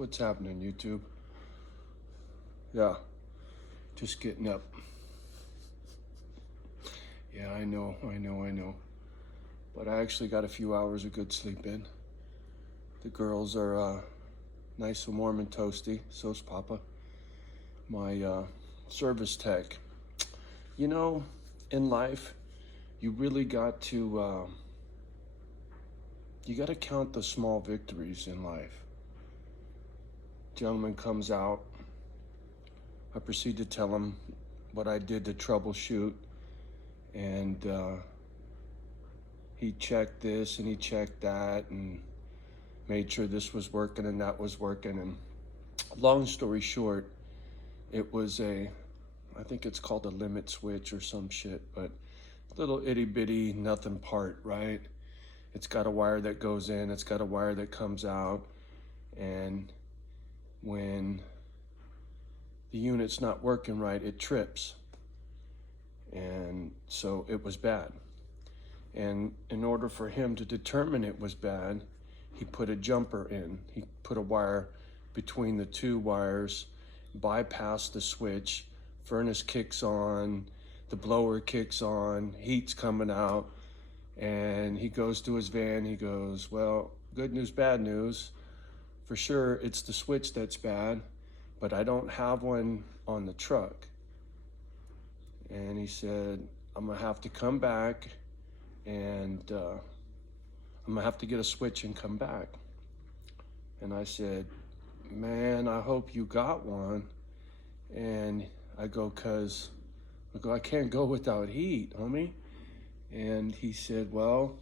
What's happening, YouTube? Yeah, just getting up. Yeah, I know. But I actually got a few hours of good sleep in. The girls are nice and warm and toasty. So's Papa, my service tech. You know, in life, you really got to count the small victories in life. Gentleman comes out. I proceed to tell him what I did to troubleshoot, and he checked this and he checked that and made sure this was working and that was working. And long story short, it was I think it's called a limit switch or some shit, but little itty bitty nothing part, right? It's got a wire that goes in, it's got a wire that comes out, and when the unit's not working right, it trips. And so it was bad. And in order for him to determine it was bad, he put a jumper in. He put a wire between the two wires, bypassed the switch, furnace kicks on, the blower kicks on, heat's coming out, and he goes to his van, he goes, well, good news, bad news. For sure, it's the switch that's bad, but I don't have one on the truck. And he said, I'm gonna have to come back and I'm gonna have to get a switch and come back. And I said, man, I hope you got one. And I go, I can't go without heat, homie. And he said, well,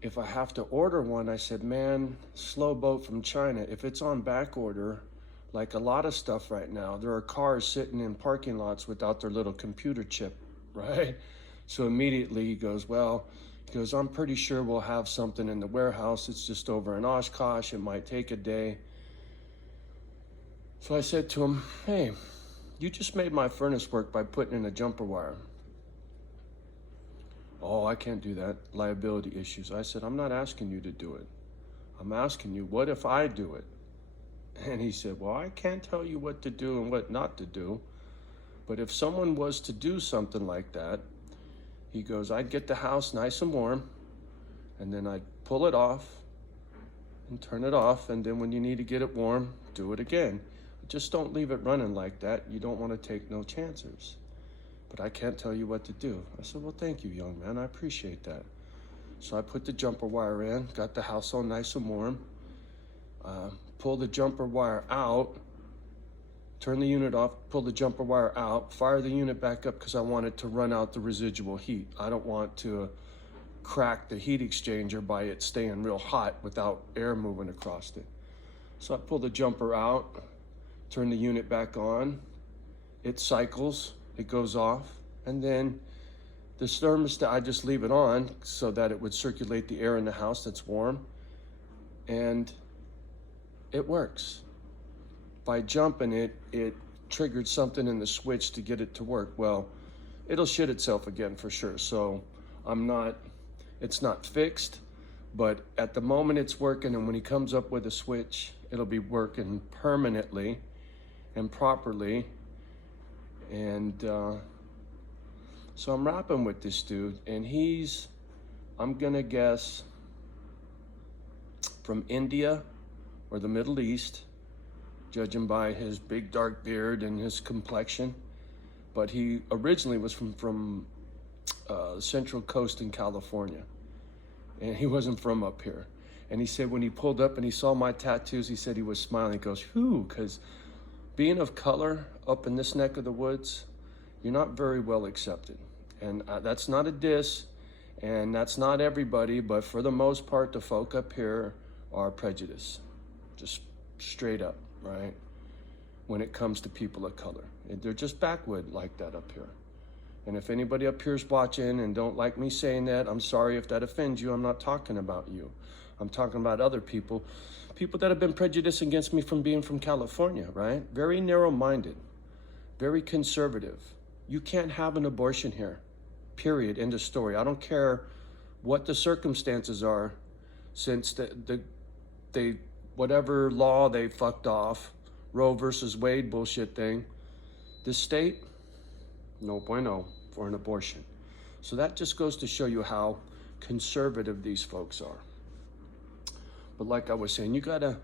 if I have to order one, I said, man, slow boat from China. If it's on back order, like a lot of stuff right now, there are cars sitting in parking lots without their little computer chip, right? So immediately he goes, I'm pretty sure we'll have something in the warehouse. It's just over in Oshkosh. It might take a day. So I said to him, hey, you just made my furnace work by putting in a jumper wire. Oh, I can't do that. Liability issues. I said, I'm not asking you to do it. I'm asking you, what if I do it? And he said, well, I can't tell you what to do and what not to do. But if someone was to do something like that, he goes, I'd get the house nice and warm, and then I'd pull it off and turn it off. And then when you need to get it warm, do it again. Just don't leave it running like that. You don't want to take no chances. But I can't tell you what to do. I said, well, thank you, young man. I appreciate that. So I put the jumper wire in, got the house all nice and warm, pull the jumper wire out, turn the unit off, pull the jumper wire out, fire the unit back up because I want it to run out the residual heat. I don't want to crack the heat exchanger by it staying real hot without air moving across it. So I pull the jumper out, turn the unit back on, it cycles, it goes off, and then the thermostat, I just leave it on so that it would circulate the air in the house that's warm, and it works. By jumping it, it triggered something in the switch to get it to work. Well, it'll shit itself again for sure, so it's not fixed, but at the moment it's working, and when he comes up with a switch, it'll be working permanently and properly. And so I'm rapping with this dude, and I'm gonna guess, from India or the Middle East, judging by his big dark beard and his complexion. But he originally was from the Central Coast in California, and he wasn't from up here. And he said when he pulled up and he saw my tattoos, he said he was smiling. He goes, whew, because being of color up in this neck of the woods, you're not very well accepted. And that's not a diss, and that's not everybody, but for the most part, the folk up here are prejudiced, just straight up, right? When it comes to people of color. They're just backwood like that up here. And if anybody up here is watching and don't like me saying that, I'm sorry if that offends you. I'm not talking about you. I'm talking about other people that have been prejudiced against me from being from California, right? Very narrow-minded, very conservative. You can't have an abortion here, period, end of story. I don't care what the circumstances are, since they whatever law they fucked off, Roe versus Wade bullshit thing, this state, no bueno for an abortion. So that just goes to show you how conservative these folks are. But like I was saying, you gotta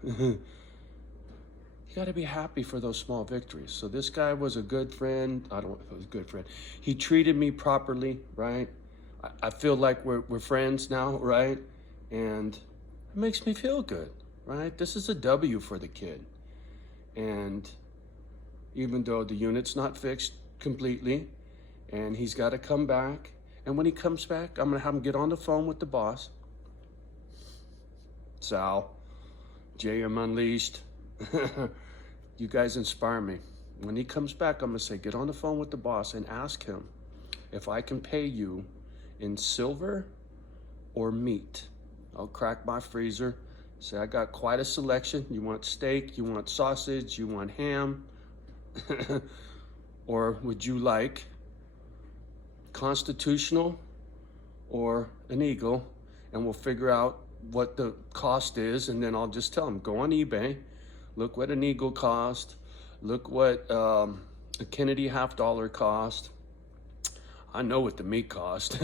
be happy for those small victories. So this guy was a good friend. I don't know if it was a good friend. He treated me properly, right? I feel like we're friends now, right? And it makes me feel good, right? This is a W for the kid. And even though the unit's not fixed completely, and he's got to come back, and when he comes back, I'm gonna have him get on the phone with the boss. Sal, JM Unleashed, you guys inspire me. When he comes back, I'm gonna say, get on the phone with the boss and ask him if I can pay you in silver or meat. I'll crack my freezer, say I got quite a selection. You want steak, you want sausage, you want ham, or would you like constitutional or an eagle? And we'll figure out what the cost is, and then I'll just tell them, go on eBay, look what an eagle cost, look what a Kennedy $50 cost. I know what the meat cost.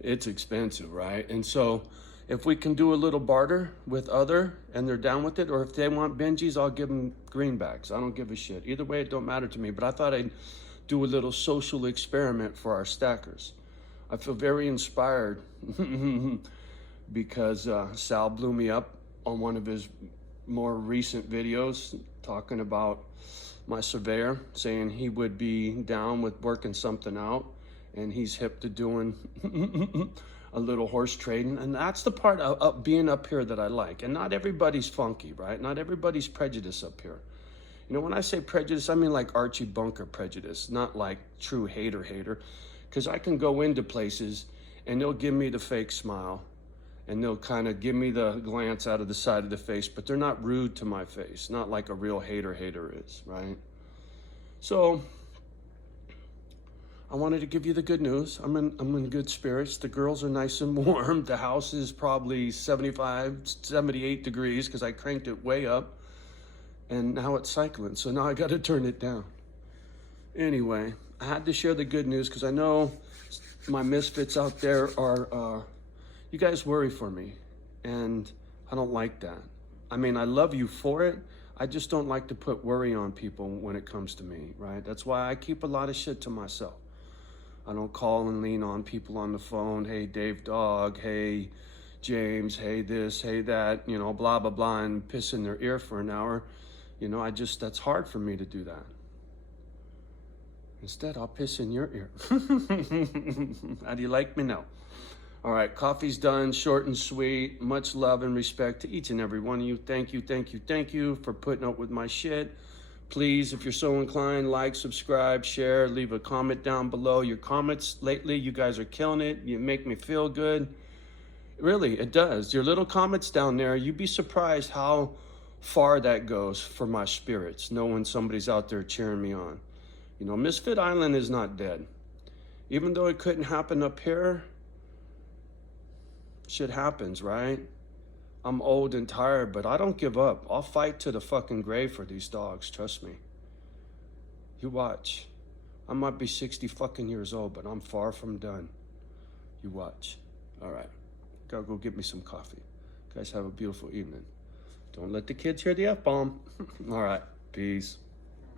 It's expensive, right? And so if we can do a little barter with other and they're down with it, or if they want Benjis, I'll give them greenbacks. I don't give a shit. Either way, it don't matter to me. But I thought I'd do a little social experiment for our stackers. I feel very inspired because Sal blew me up on one of his more recent videos talking about my surveyor, saying he would be down with working something out, and he's hip to doing a little horse trading. And that's the part of being up here that I like. And not everybody's funky, right? Not everybody's prejudiced up here. You know, when I say prejudice, I mean like Archie Bunker prejudice, not like true hater. Because I can go into places and they'll give me the fake smile and they'll kind of give me the glance out of the side of the face, but they're not rude to my face, not like a real hater is, right? So I wanted to give you the good news. I'm in good spirits. The girls are nice and warm. The house is probably 75, 78 degrees because I cranked it way up. And now it's cycling, so now I got to turn it down. Anyway, I had to share the good news because I know my misfits out there are, you guys worry for me, and I don't like that. I mean, I love you for it. I just don't like to put worry on people when it comes to me, right? That's why I keep a lot of shit to myself. I don't call and lean on people on the phone. Hey, Dave Dog. Hey, James. Hey, this. Hey, that. You know, blah, blah, blah, and piss in their ear for an hour. You know, that's hard for me to do that. Instead, I'll piss in your ear. How do you like me now? All right, coffee's done, short and sweet. Much love and respect to each and every one of you. Thank you for putting up with my shit. Please, if you're so inclined, like, subscribe, share, leave a comment down below. Your comments lately, you guys are killing it. You make me feel good. Really, it does. Your little comments down there, you'd be surprised how far that goes for my spirits, knowing somebody's out there cheering me on. You know, Misfit Island is not dead. Even though it couldn't happen up here, shit happens, right? I'm old and tired, but I don't give up. I'll fight to the fucking grave for these dogs, trust me. You watch. I might be 60 fucking years old, but I'm far from done. You watch. All right. Gotta go get me some coffee. Guys, have a beautiful evening. Don't let the kids hear the F-bomb. All right. Peace.